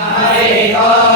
Yo,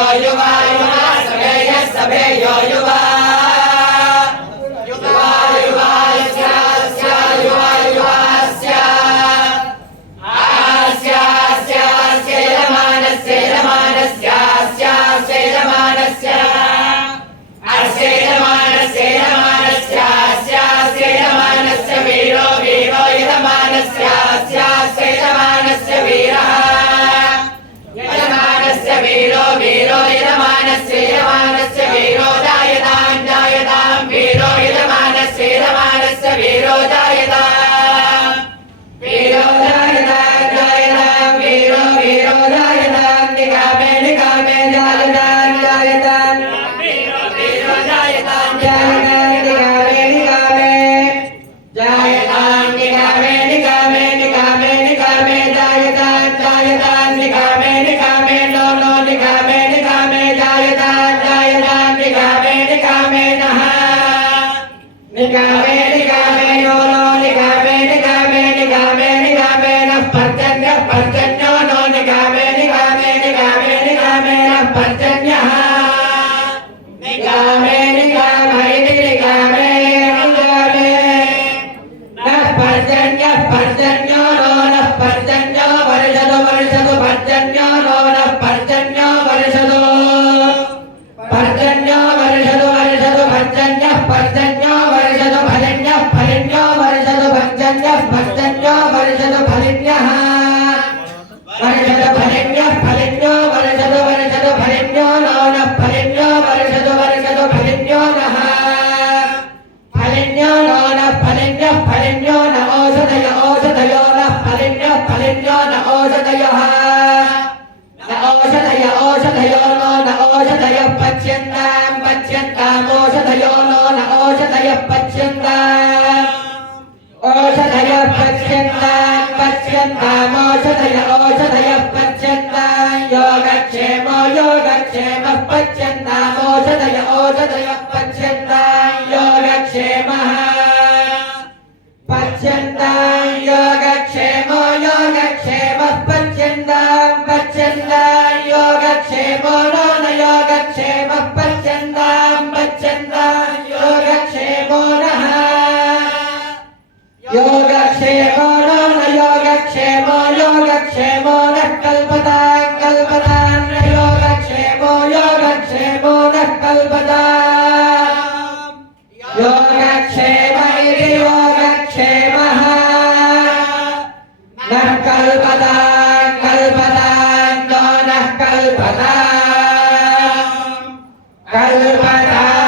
सभेयो युवा युवा सभेयः सभेयो युवा युवा युवास्य युवा युवास्य आस्यास्य यजमानस्य यजमानस्य यजमानस्य अस्य यजमानस्य यजमानस्य वीरो वीरो यजमानस्य यजमानस्य वीरः यजमानस्य वीरो वीरो यजमानस्य यजमानस्य वीरो जायतां जायतां वीरो यजमानस्य यजमानस्य वीरो जायतां वीरो जायतां जायतां वीरो वीरो जायतां निकामे निकामे जायतां जायतां वीरो वीरो जायतां जायतां निकामे निकामे जायतां निकामे निकामे निकामे निकामे जायतां जायतां निकामे निकामे नो नो निकामे निकामे जायतां जायतां निकामे निकामे नः निकामे निकामे नो नो निकामे निकामे निकामे निकामे नः पर्जन्यः पर्जन्यो नो निकामे निकामे निकामे निकामे नः पर्जन्यः निकामे निकामे निकामे निकामे नः पर्जन्यः पर्जन्यो नो नः पर्जन्यो वर्षतु वर्षतु पर्जन्यो नो नः पर्जन्यो वर्षतु पर्जन्यो वर्षतु वर्षतु पर्जन्यः पर्जन्यो वर्षतु फलिन्यः फलिन्यो वर्षतु पर्जन्यः पर्जन्यो वर्षतु फलिन्यः वर्षतु फलिन्यः फलिन्यो वर्षतु वर्षतु फलिन्यो नो नः फलिन्यो वर्षतु वर्षतु फलिन्यो नः फलिन्यो नो नः फलिन्यः फलिन्यो न ओषधय ओषधयो नः फलिन्यः फलिन्यो न ओषधयः न ओषधय ओषधयो नो न ओषधयः पच्यन्तां पच्यन्ताम् ओषधयो नो न ओषधयः पच्यन्ताम् ओषधयः पच्यन्तां पच्यन्ताम् ओषधय ओषधयः पच्यन्तां योगक्षेमो योगक्षेमः पच्यन्ताम् ओषधय ओषधयः पच्यन्तां योगक्षेमः पच्यन्तां योगक्षेमो योगक्षेमः पच्यन्तां पच्यन्तां योगक्षेमो नो न योगक्षेमः पच्यन्तां पच्यन्तां योगक्षेमो नः योगक्षेमो नो न योगक्षेमो योगक्षेमो नः कल्पतां कल्पतां न योगक्षेमो योगक्षेमो नः कल्पतां योगक्षेम इति योगक्षेमः नः कल्पतां कल्पतां नो नः कल्पतां कल्पतां